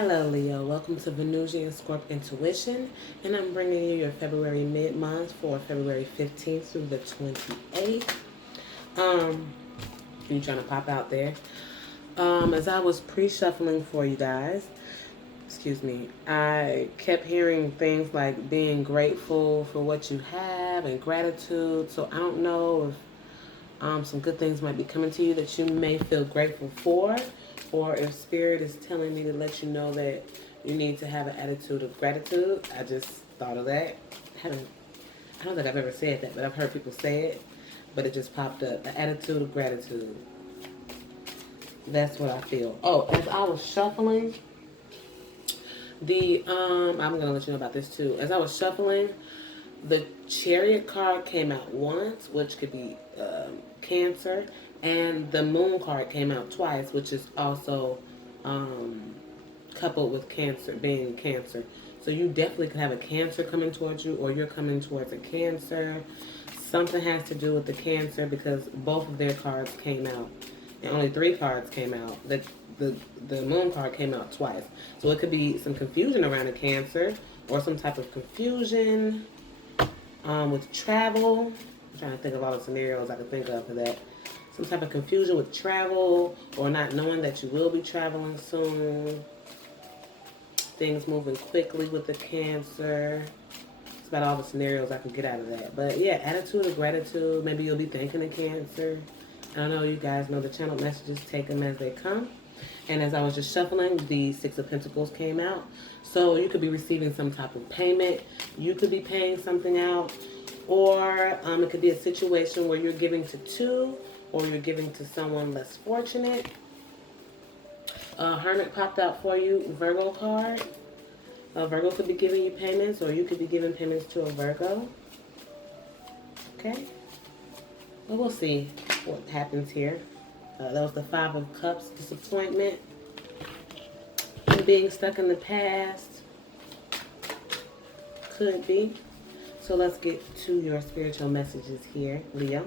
Hello, Leo. Welcome to Venusian and Scorp Intuition, and I'm bringing you your February mid-month for February 15th through the 28th. You trying to pop out there? As I was pre-shuffling for you guys, excuse me, I kept hearing things like being grateful for what you have and gratitude. So I don't know if some good things might be coming to you that you may feel grateful for, or if Spirit is telling me to let you know that you need to have an attitude of gratitude. I just thought of that. I don't think I've ever said that, but I've heard people say it, but it just popped up. An attitude of gratitude. That's what I feel. Oh, as I was shuffling, I'm gonna let you know about this too. As I was shuffling, the Chariot card came out once, which could be Cancer, and the Moon card came out twice, which is also coupled with Cancer, being Cancer. So you definitely could have a Cancer coming towards you, or you're coming towards a Cancer. Something has to do with the Cancer because both of their cards came out, and only 3 cards came out. The Moon card came out twice, so it could be some confusion around a Cancer, or some type of confusion with travel. I'm trying to think of all the scenarios I could think of for that. Some type of confusion with travel, or not knowing that you will be traveling soon. Things moving quickly with the Cancer. It's about all the scenarios I can get out of that. But yeah, attitude of gratitude. Maybe you'll be thanking the Cancer. I don't know, you guys know the channel messages, take them as they come. And as I was just shuffling, the Six of Pentacles came out. So you could be receiving some type of payment. You could be paying something out. Or it could be a situation where you're giving to 2, or you're giving to someone less fortunate. Hermit popped out for you, Virgo card. Virgo could be giving you payments, or you could be giving payments to a Virgo. Okay. Well, we'll see what happens here. That was the Five of Cups, disappointment. And being stuck in the past. Could be. So let's get to your spiritual messages here, Leo.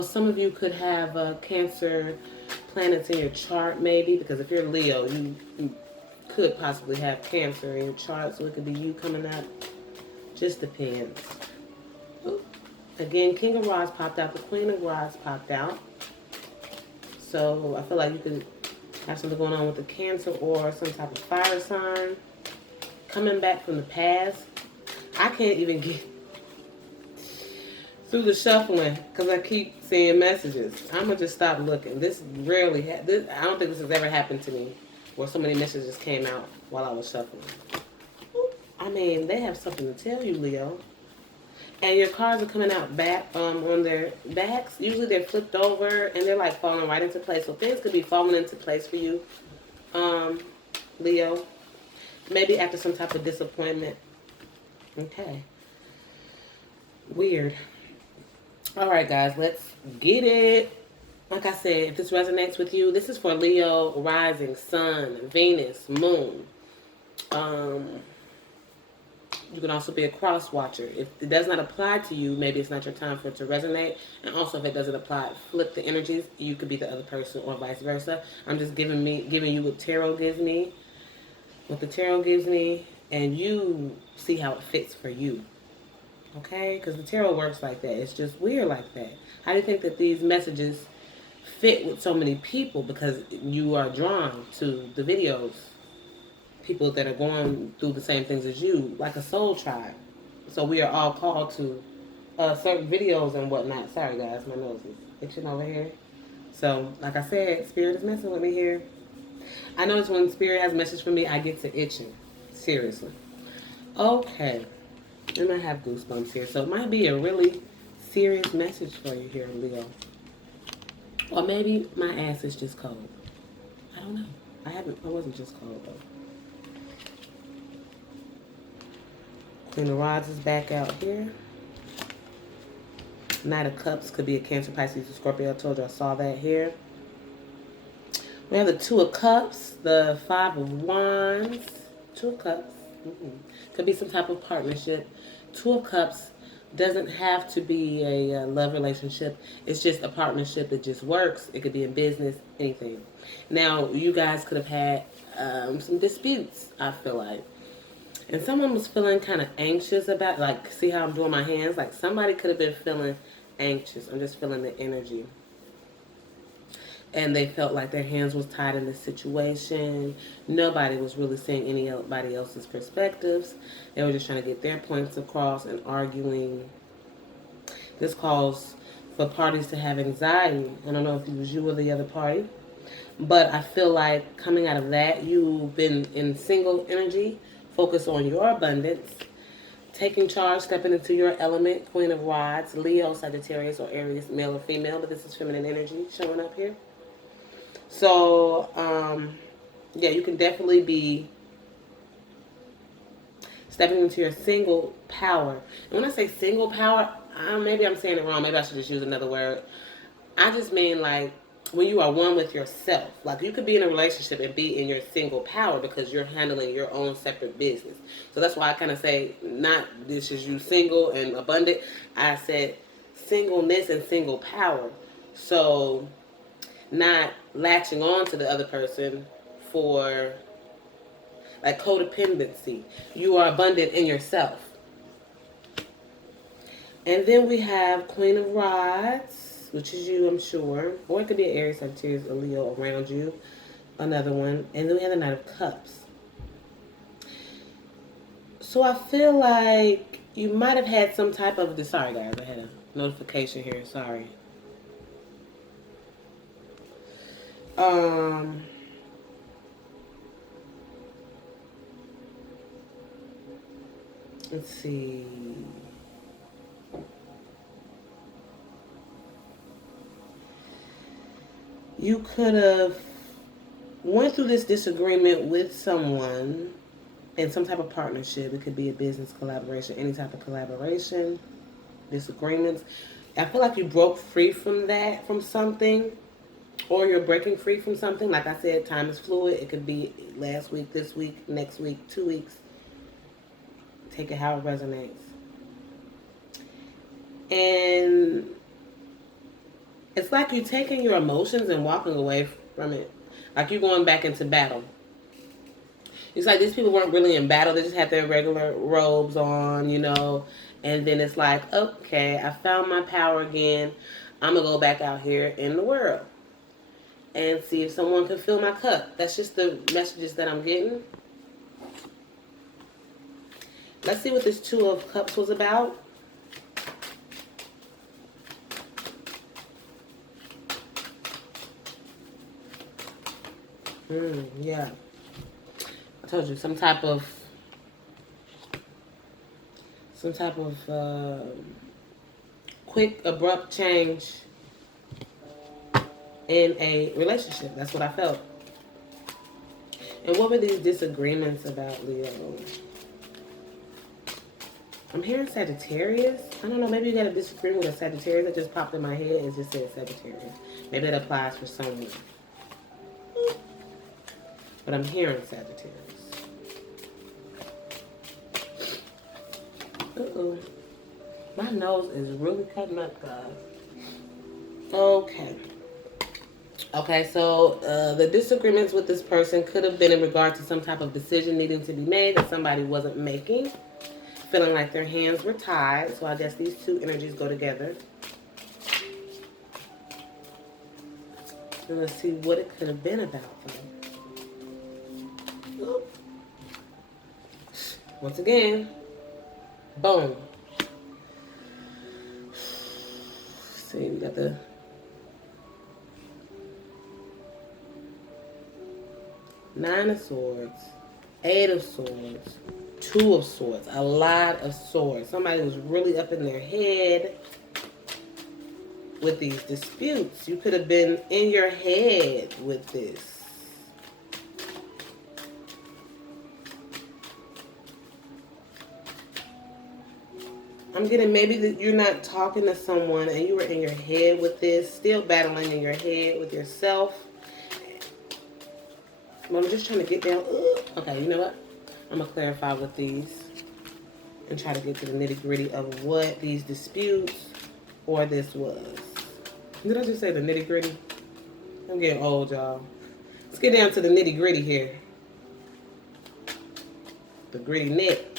Some of you could have Cancer planets in your chart, maybe, because if you're Leo, you could possibly have Cancer in your chart, so it could be you coming up. Just depends. Again, King of Rods popped out. The Queen of Rods popped out. So I feel like you could have something going on with the Cancer or some type of fire sign. Coming back from the past. I can't even get through the shuffling because I keep seeing messages. I'm going to just stop looking. This rarely, I don't think this has ever happened to me where so many messages came out while I was shuffling. I mean, they have something to tell you, Leo. And your cards are coming out back on their backs. Usually they're flipped over and they're like falling right into place. So things could be falling into place for you, Leo. Maybe after some type of disappointment. Okay. Weird. All right, guys, let's get it. Like I said, if this resonates with you, this is for Leo, rising, sun, Venus, moon. You can also be a cross watcher. If it does not apply to you, maybe it's not your time for it to resonate. And also, if it doesn't apply, flip the energies. You could be the other person, or vice versa. I'm just giving you what tarot gives me, what the tarot gives me, and you see how it fits for you. Okay? Because the tarot works like that. It's just weird like that. How do you think that these messages fit with so many people? Because you are drawn to the videos. People that are going through the same things as you, like a soul tribe. So we are all called to certain videos and whatnot. Sorry guys, my nose is itching over here. So, like I said, Spirit is messing with me here. I notice when Spirit has a message for me, I get to itching. Seriously. Okay. And I have goosebumps here. So it might be a really serious message for you here, Leo. Or maybe my ass is just cold. I don't know. I wasn't just cold though. Queen of Rods is back out here. Knight of Cups could be a Cancer, Pisces, or Scorpio. I told you I saw that here. We have the Two of Cups, the Five of Wands, Two of Cups. Could be some type of partnership. Two of Cups, Doesn't have to be a love relationship. It's just a partnership that just works. It could be in business, anything. Now, you guys could have had some disputes, I feel like. And someone was feeling kind of anxious about, like, see how I'm doing my hands? Like, somebody could have been feeling anxious. I'm just feeling the energy. And they felt like their hands was tied in this situation. Nobody was really seeing anybody else's perspectives. They were just trying to get their points across and arguing. This calls for parties to have anxiety. I don't know if it was you or the other party, but I feel like coming out of that, you've been in single energy, focus on your abundance, taking charge, stepping into your element, Queen of Rods, Leo, Sagittarius, or Aries, male or female, but this is feminine energy showing up here. So, yeah, you can definitely be stepping into your single power. And when I say single power, maybe I'm saying it wrong. Maybe I should just use another word. I just mean like when you are one with yourself. Like you could be in a relationship and be in your single power because you're handling your own separate business. So that's why I kind of say not this is you single and abundant. I said singleness and single power. So not latching on to the other person for like codependency. You are abundant in yourself. And then we have Queen of Rods, which is you, I'm sure. Or it could be an Aries, Sagittarius, a Leo around you. Another one. And then we have the Knight of Cups. So I feel like you might have had some type of... Sorry, guys. I had a notification here. Sorry. Let's see. You could have went through this disagreement with someone in some type of partnership. It could be a business collaboration, any type of collaboration, disagreements. I feel like you broke free from that, from something, or you're breaking free from something. Like I said, time is fluid. It could be last week, this week, next week, 2 weeks. Take it how it resonates. And it's like you're taking your emotions and walking away from it. Like you're going back into battle. It's like these people weren't really in battle. They just had their regular robes on, you know. And then it's like, okay, I found my power again. I'm going to go back out here in the world and see if someone can fill my cup. That's just the messages that I'm getting. Let's see what this Two of Cups was about. Yeah. I told you, some type of quick, abrupt change in a relationship. That's what I felt. And what were these disagreements about, Leo? I'm hearing Sagittarius. I don't know. Maybe you got a disagreement with a Sagittarius that just popped in my head and just said Sagittarius. Maybe that applies for someone. But I'm hearing Sagittarius. Uh-oh. My nose is really cutting up, guys. Okay. Okay, so the disagreements with this person could have been in regard to some type of decision needing to be made that somebody wasn't making. Feeling like their hands were tied. So I guess these two energies go together. And let's see what it could have been about them. Once again, boom. See, we got the Nine of Swords, Eight of Swords, Two of Swords, a lot of swords. Somebody was really up in their head with these disputes. You could have been in your head with this. I'm getting maybe that you're not talking to someone and you were in your head with this, still battling in your head with yourself. But I'm just trying to get down. Okay, you know what? I'm going to clarify with these. and try to get to the nitty gritty of what these disputes or this was. Did I just say the nitty gritty? I'm getting old, y'all. Let's get down to the nitty gritty here. The gritty nit.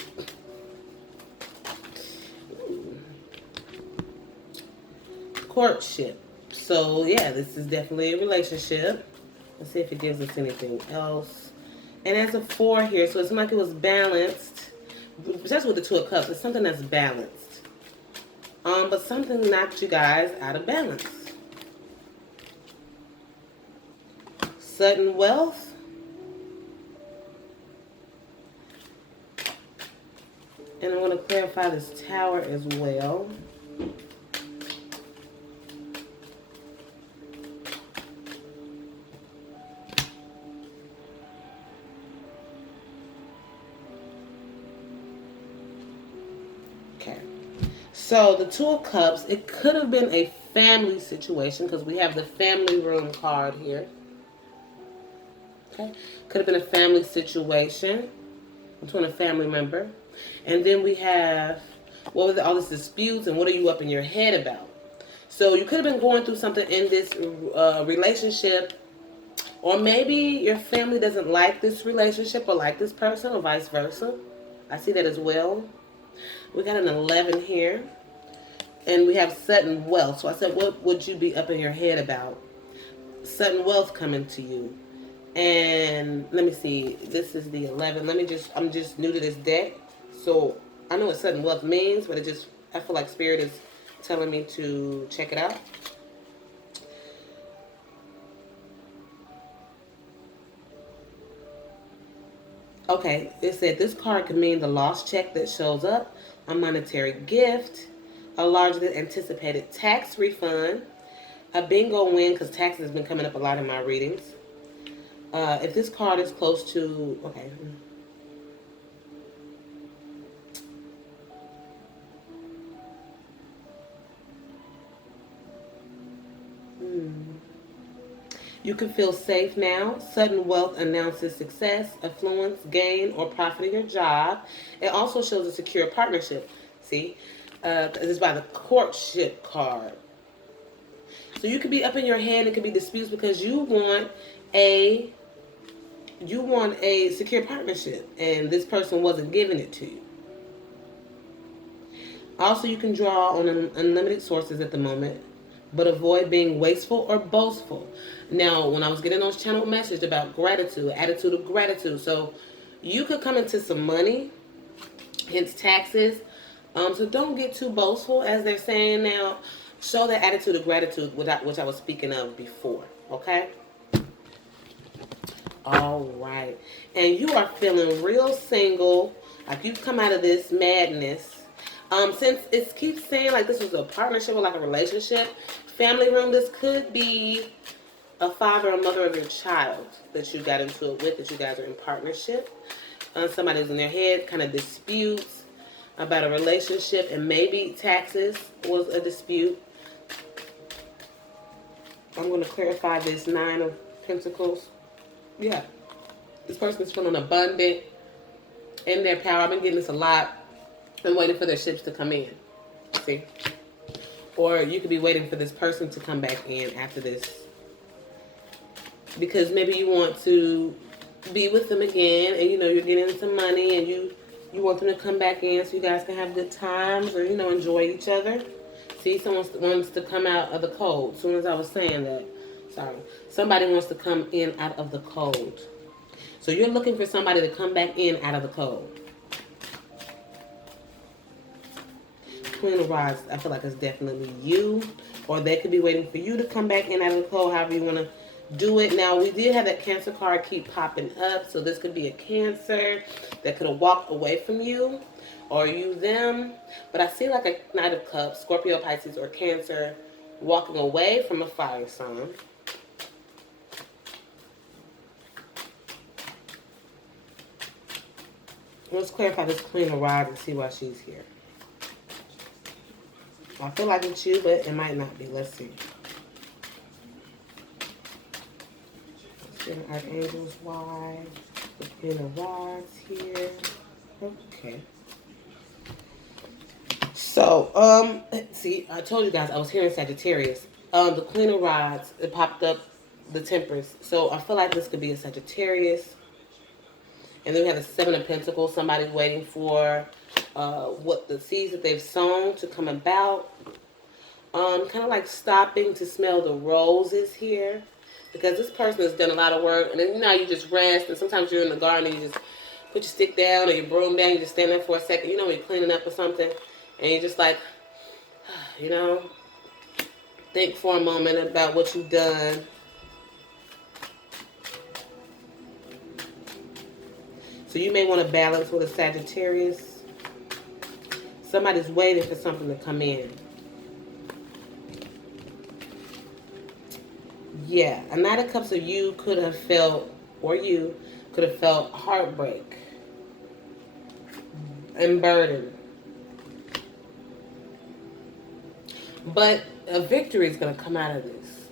Courtship. So yeah, this is definitely a relationship. Let's see if it gives us anything else. And as a 4 here, so it's like it was balanced. Especially with the 2 of Cups, it's something that's balanced. But something knocked you guys out of balance. Sudden wealth. And I'm going to clarify this Tower as well. Okay. So the 2 of Cups, it could have been a family situation because we have the family room card here. Okay. Could have been a family situation between a family member. And then we have, what was all this disputes and what are you up in your head about? So you could have been going through something in this relationship, or maybe your family doesn't like this relationship or like this person or vice versa. I see that as well. We got an 11 here. And we have sudden wealth. So I said, what would you be up in your head about? Sudden wealth coming to you. And let me see. This is the 11. I'm just new to this deck. So I know what sudden wealth means, but I feel like Spirit is telling me to check it out. Okay, it said this card can mean the lost check that shows up, a monetary gift, a larger than anticipated tax refund, a bingo win, because taxes has been coming up a lot in my readings. If this card is close to, okay. You can feel safe now. Sudden wealth announces success, affluence, gain, or profit in your job. It also shows a secure partnership. See? This is by the courtship card. So you could be up in your head. It could be disputes because you want a secure partnership, and this person wasn't giving it to you. Also, you can draw on unlimited sources at the moment, but avoid being wasteful or boastful. Now, when I was getting those channel messages about gratitude, attitude of gratitude, so you could come into some money, hence taxes. So don't get too boastful, as they're saying now. Show that attitude of gratitude, which I was speaking of before. Okay. All right, and you are feeling real single, like you've come out of this madness. Since it keeps saying like this was a partnership or like a relationship, family room, this could be a father or mother of your child that you got into it with, that you guys are in partnership. Somebody was in their head, kind of disputes about a relationship, and maybe taxes was a dispute. I'm going to clarify this 9 of Pentacles. Yeah, this person's feeling abundant in their power. I've been getting this a lot. I'm waiting for their ships to come in. See? Or you could be waiting for this person to come back in after this. Because maybe you want to be with them again, and you're getting some money, and you want them to come back in so you guys can have good times or enjoy each other. See, someone wants to come out of the cold. As soon as I was saying that, sorry, somebody wants to come in out of the cold. So you're looking for somebody to come back in out of the cold. Queen of Rods, I feel like it's definitely you, or they could be waiting for you to come back in out of the cold, however you want to do it. Now, we did have that Cancer card keep popping up, so this could be a Cancer that could have walked away from you, or you them. But I see like a Knight of Cups, Scorpio, Pisces, or Cancer walking away from a fire sign. Let's clarify this Queen of Rods and see why she's here. I feel like it's you, but it might not be. Let's see. Archangels, why? The Queen of Rods here. Okay. So, see, I told you guys I was hearing Sagittarius. The Queen of Rods, it popped up the Temperance. So I feel like this could be a Sagittarius. And then we have the Seven of Pentacles. Somebody's waiting for what the seeds that they've sown to come about. Kind of like stopping to smell the roses here. Because this person has done a lot of work. And then you know you just rest. And sometimes you're in the garden and you just put your stick down or your broom down. You just stand there for a second. You know when you're cleaning up or something. And you're just like, you know, think for a moment about what you've done. So you may want to balance with a Sagittarius. Somebody's waiting for something to come in. Yeah, a Knight of Cups of you could have felt, or you could have felt heartbreak and burden. But a victory is going to come out of this.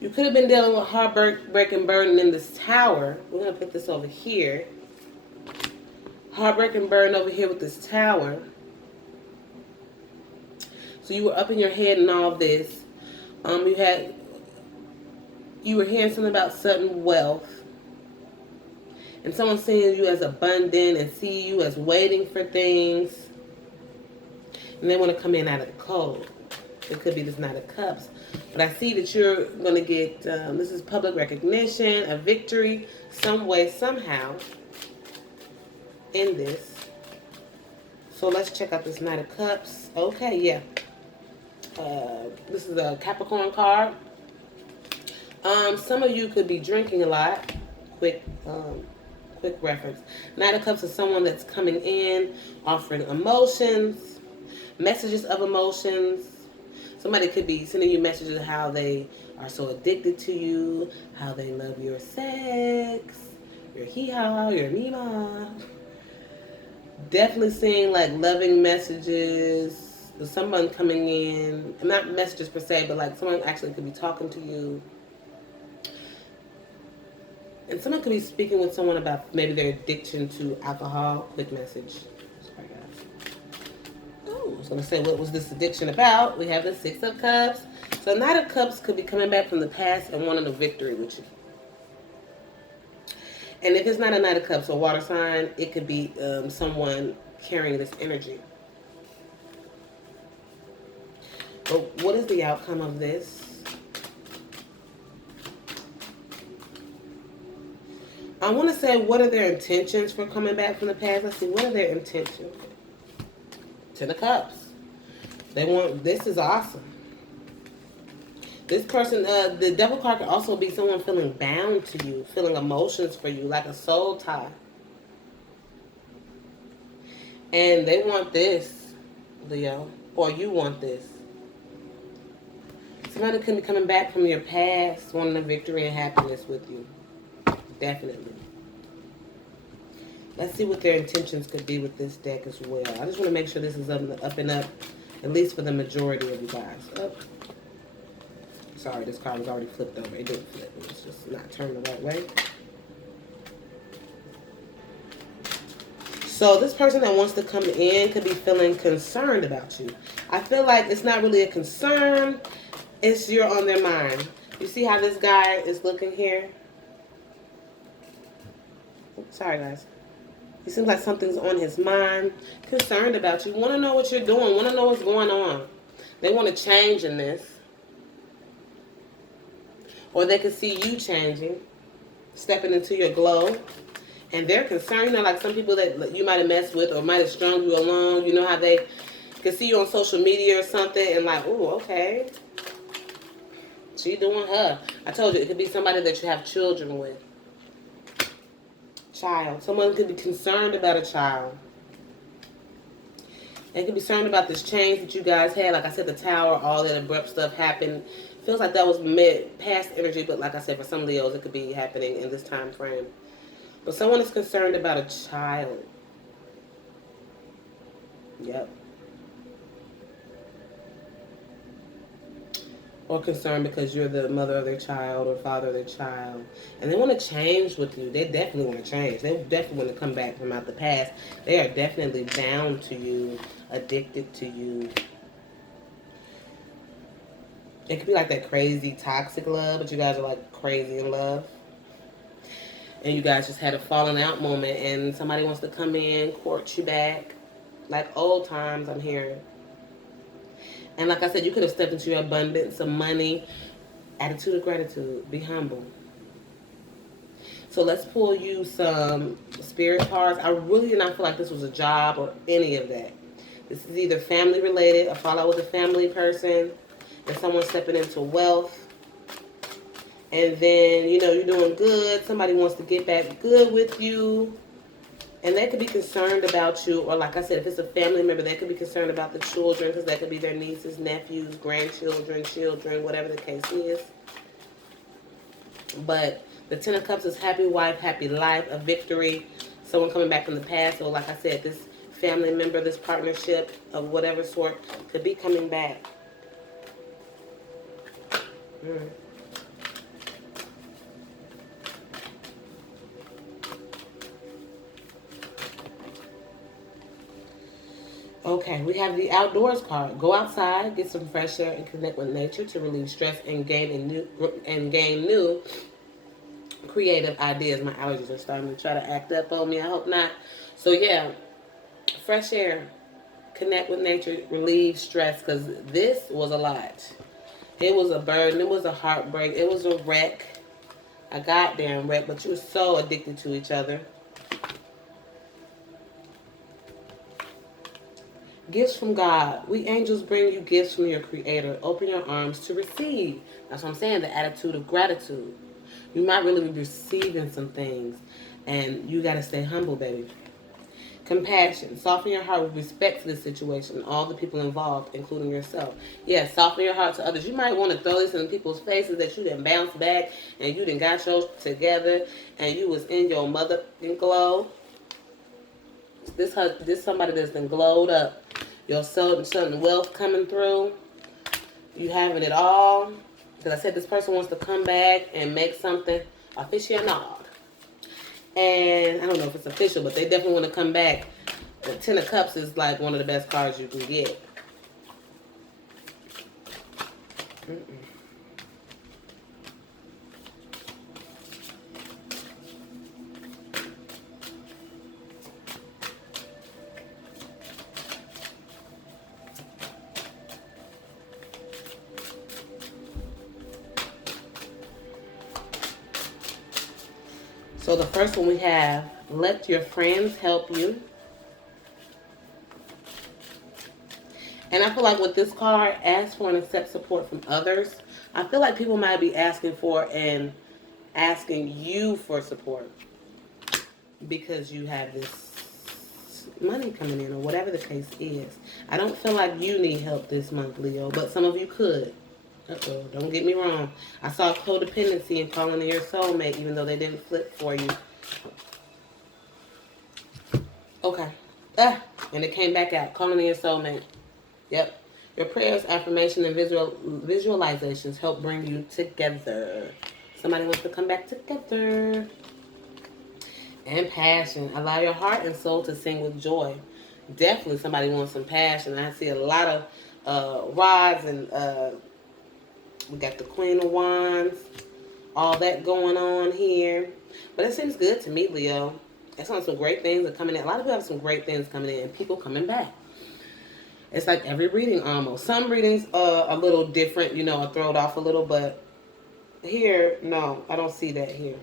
You could have been dealing with heartbreak and burden in this tower. We're going to put this over here. Heartbreak and burden over here with this tower. So you were up in your head and all this. You were hearing something about sudden wealth. And someone seeing you as abundant and see you as waiting for things. And they want to come in out of the cold. It could be this Knight of Cups. But I see that you're going to get, this is public recognition, a victory, some way, somehow, in this. So let's check out this Knight of Cups. Okay, yeah. This is a Capricorn card. Some of you could be drinking a lot. Quick reference. Knight of Cups is someone that's coming in, offering emotions, messages of emotions. Somebody could be sending you messages of how they are so addicted to you, how they love your sex, your hee-haw, your mima. Definitely seeing like loving messages. Someone coming in, not messages per se, but like someone actually could be talking to you. And someone could be speaking with someone about maybe their addiction to alcohol. Quick message. Sorry, guys. Oh, I was going to say, what was this addiction about? We have the Six of Cups. So Knight of Cups could be coming back from the past and wanting a victory with you. And if it's not a Knight of Cups or water sign, it could be someone carrying this energy. But what is the outcome of this? I want to say, what are their intentions for coming back from the past? Let's see, what are their intentions? Ten of Cups. They want, this is awesome. This person, the Devil card could also be someone feeling bound to you, feeling emotions for you, like a soul tie. And they want this, Leo, or you want this. Somebody could be coming back from your past, wanting a victory and happiness with you. Definitely. Let's see what their intentions could be with this deck as well. I just want to make sure this is up and up, at least for the majority of you guys. Oh. Sorry, this card was already flipped over. It didn't flip. It's just not turned the right way. So this person that wants to come in could be feeling concerned about you. I feel like it's not really a concern. It's you're on their mind. You see how this guy is looking here? Oops, sorry, guys. It seems like something's on his mind, concerned about you, want to know what you're doing, want to know what's going on. They want to change in this. Or they could see you changing, stepping into your glow. And they're concerned, you know, like some people that you might have messed with or might have strung you along. You know how they could see you on social media or something and like, oh, okay. She doing her. I told you, it could be somebody that you have children with. Child. Someone could be concerned about a child. They could be concerned about this change that you guys had. Like I said, the tower, all that abrupt stuff happened. Feels like that was past energy, but like I said, for some Leos, it could be happening in this time frame. But someone is concerned about a child. Yep. or concerned because you're the mother of their child or father of their child. And they want to change with you. They definitely want to change. They definitely want to come back from out the past. They are definitely bound to you, addicted to you. It could be like that crazy toxic love, but you guys are like crazy in love. And you guys just had a falling out moment and somebody wants to come in, court you back. Like old times, I'm hearing. And like I said, you could have stepped into your abundance of money. Attitude of gratitude. Be humble. So let's pull you some spirit cards. I really did not feel like this was a job or any of that. This is either family related, a fallout with a family person, and someone stepping into wealth. And then, you know, you're doing good. Somebody wants to get back good with you. And they could be concerned about you. Or like I said, if it's a family member, they could be concerned about the children. Because that could be their nieces, nephews, grandchildren, children, whatever the case is. But the Ten of Cups is happy wife, happy life, a victory. Someone coming back from the past. So like I said, this family member, this partnership of whatever sort could be coming back. Okay, we have the outdoors card. Go outside, get some fresh air, and connect with nature to relieve stress and gain new creative ideas. My allergies are starting to try to act up on me. I hope not. So yeah, fresh air, connect with nature, relieve stress, because this was a lot. It was a burden. It was a heartbreak. It was a wreck. A goddamn wreck. But you were so addicted to each other. Gifts from God. We angels bring you gifts from your Creator. Open your arms to receive. That's what I'm saying. The attitude of gratitude. You might really be receiving some things. And you got to stay humble, baby. Compassion. Soften your heart with respect to the situation and all the people involved, including yourself. Yes, soften your heart to others. You might want to throw this in people's faces that you didn't bounce back and you didn't got yours together and you was in your mother glow. This somebody that's been glowed up. Your sudden wealth coming through. You having it all. Because I said this person wants to come back and make something official. And I don't know if it's official, but they definitely want to come back. The Ten of Cups is like one of the best cards you can get. So the first one we have, let your friends help you. And I feel like with this card, ask for and accept support from others. I feel like people might be asking for and asking you for support because you have this money coming in or whatever the case is. I don't feel like you need help this month, Leo, but some of you could. Uh-oh, don't get me wrong. I saw codependency and calling in your soulmate even though they didn't flip for you. Okay. And it came back out. Calling in your soulmate. Yep. Your prayers, affirmation, and visualizations help bring you together. Somebody wants to come back together. And passion. Allow your heart and soul to sing with joy. Definitely somebody wants some passion. I see a lot of rods and we got the Queen of Wands. All that going on here. But it seems good to me, Leo. It sounds some great things are coming in. A lot of people have some great things coming in. And people coming back. It's like every reading almost. Some readings are a little different, you know, are thrown off a little. But here, no, I don't see that here.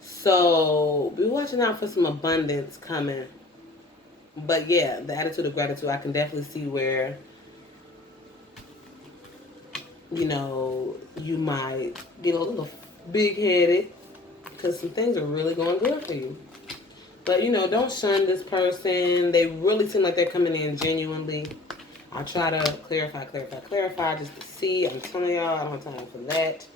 So be watching out for some abundance coming. But yeah, the attitude of gratitude, I can definitely see where, you know, you might get a little big-headed because some things are really going good for you. But, you know, don't shun this person. They really seem like they're coming in genuinely. I'll try to clarify just to see. I'm telling y'all, I don't have time for that.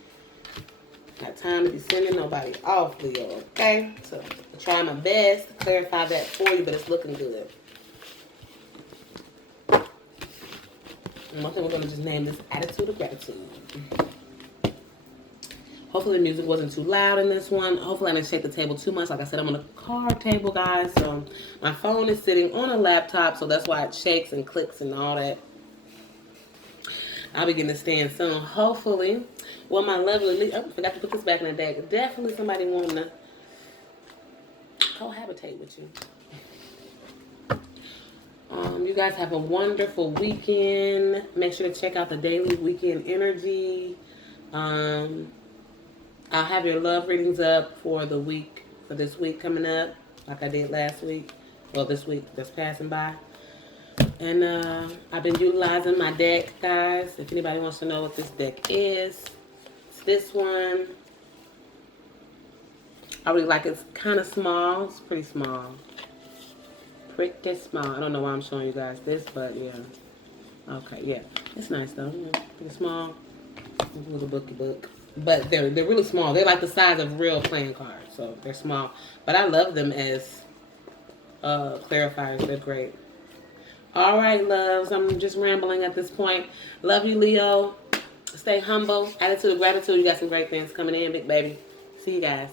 Got time to be sending nobody off, Leo, okay? So I'll try my best to clarify that for you, but it's looking good. And I think we're going to just name this Attitude of Gratitude. Hopefully the music wasn't too loud in this one. Hopefully I didn't shake the table too much. Like I said, I'm on a card table, guys. So my phone is sitting on a laptop, so that's why it shakes and clicks and all that. I'll be getting to stand soon, hopefully. Well, my lovely, oh, forgot to put this back in the deck. Definitely somebody wanting to cohabitate with you. You guys have a wonderful weekend. Make sure to check out the daily weekend energy. I'll have your love readings up for the week, for this week coming up, like I did last week. Well, this week just passing by. And I've been utilizing my deck, guys. If anybody wants to know what this deck is, it's this one. I really like it. It's kind of small. It's pretty small. Pretty small. I don't know why I'm showing you guys this, but yeah. Okay, yeah. It's nice though. Yeah, pretty small. It's a little booky book. But they're really small. They're like the size of real playing cards. So they're small. But I love them as clarifiers. They're great. All right, loves. I'm just rambling at this point. Love you, Leo. Stay humble. Attitude of gratitude. You got some great things coming in, big baby. See you guys.